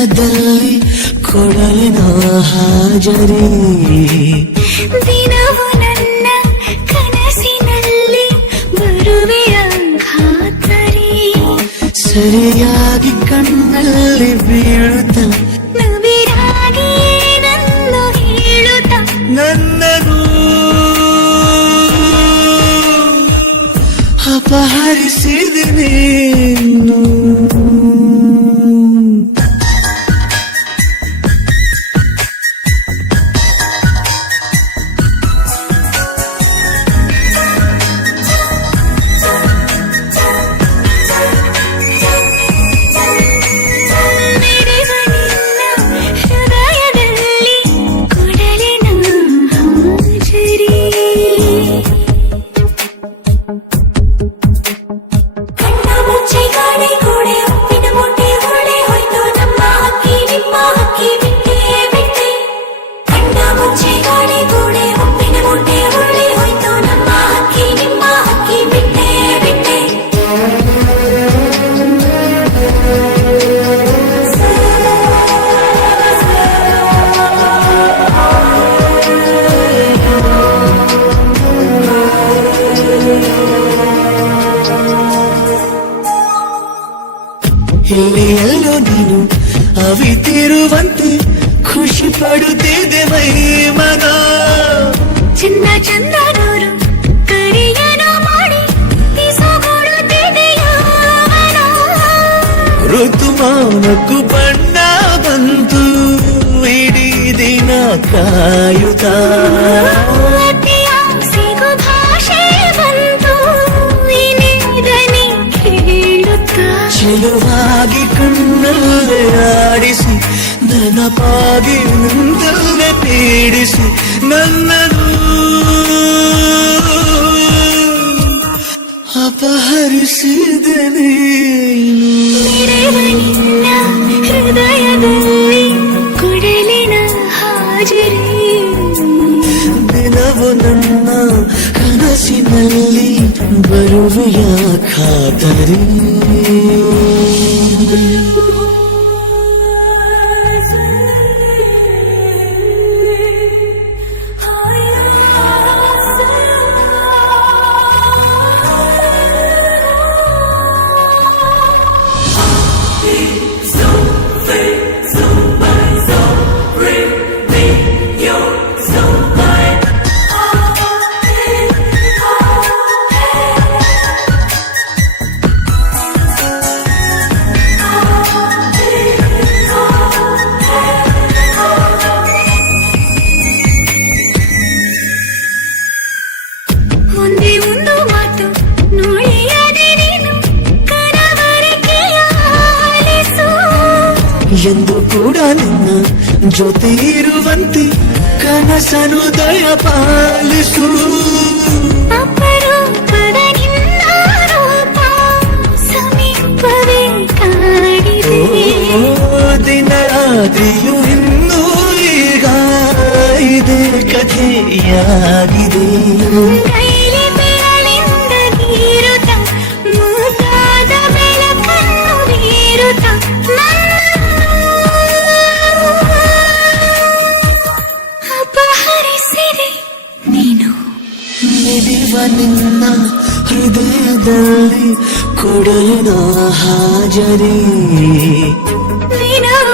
ಹೃದಯದಲ್ಲಿ ಕೊಡಲಿನ ಹಾಜರಿ. ದಿನವೂ ನನ್ನ ಕನಸಿನಲ್ಲಿ ಬರುವೆಯ ಖಾತರಿ. ಸರಿಯಾಗಿ ಕಣ್ಣಲ್ಲಿ ಬೀಳುತ್ತ ನವಿರಾಗಿ ನನ್ನು ಹೇಳುತ್ತ ನನ್ನನು ಅಪಹರಿಸಿದೆ ನೀನು. ಎಲ್ಲಿಯಲ್ಲೋ ನೀನು ಅವಿತಿರುವಂತೆ ಖುಷಿ ಪಡುತ್ತಿದೆ ಮೈ ಮನ. ಚಂದ ಚಂದನವರು ಕರೆಯನು ಮಾಡಿ ಬಿಸುಗೊಡುತ್ತಿದೆಯವನ. ಋತುಮಾನಕ್ಕೂ ಬಣ್ಣ ಬಂತು ಇಡೀ ದಿನ ಕಾಯುತ್ತ. ಸಿಗು ಭಾಷೆ ಬಂತು ಇನಿದನಿ ಕೇಳುತ್ತ. ಚೆಲುವಾಗಿ ಕಣ್ಣಲ್ಲೇ ಆಡಿಸಿ ನೆನಪಾಗಿ ನಿಂತಲ್ಲೇ ಪೀಡಿಸಿ ನನ್ನನು ಅಪಹರಿಸಿದೆ ನೀನು. ನಿನ್ನ ಹೃದಯದಲ್ಲಿ ಕೊಡಲಿನ ಹಾಜರಿ. ದಿನವು ನನ್ನ ಕನಸಿನಲ್ಲಿ ಬರುವೆಯ ಖಾತರಿ. ಒಂದೇ ಒಂದು ಮಾತು ನುಡಿಯದೆ ನೀನು ಕನವರಿಕೆಯ ಆಲಿಸು. ಎಂದು ಕೂಡ ನಿನ್ನ ಜೊತೆ ಇರುವಂತೆ ಕನಸನು ದಯ ಪಾಲಿಸು. ಅಪರೂಪದ ನಿನ್ನ ರೂಪ ಸಮೀಪವೇ ಕಾಡಿದೆ. ದಿನ ರಾತ್ರಿಯು ಇನ್ನೂ ಈಗ ಇದೇ ಕಥೆಯಾಗಿದೆ. ಕೈಲಿ ಬೆರಳಿಂದ ಬೀರುತ್ತ ಮುದ್ದಾದ ಬೆಳಕನ್ನು ಬೀರುತ್ತ ಅಪಹರಿಸಿದೆ ನೀನು. ನಿಡಿವ ನಿನ್ನ ಹೃದಯದಲ್ಲಿ ಕೊಡಲಿನ ಹಾಜರಿ. ದಿನವ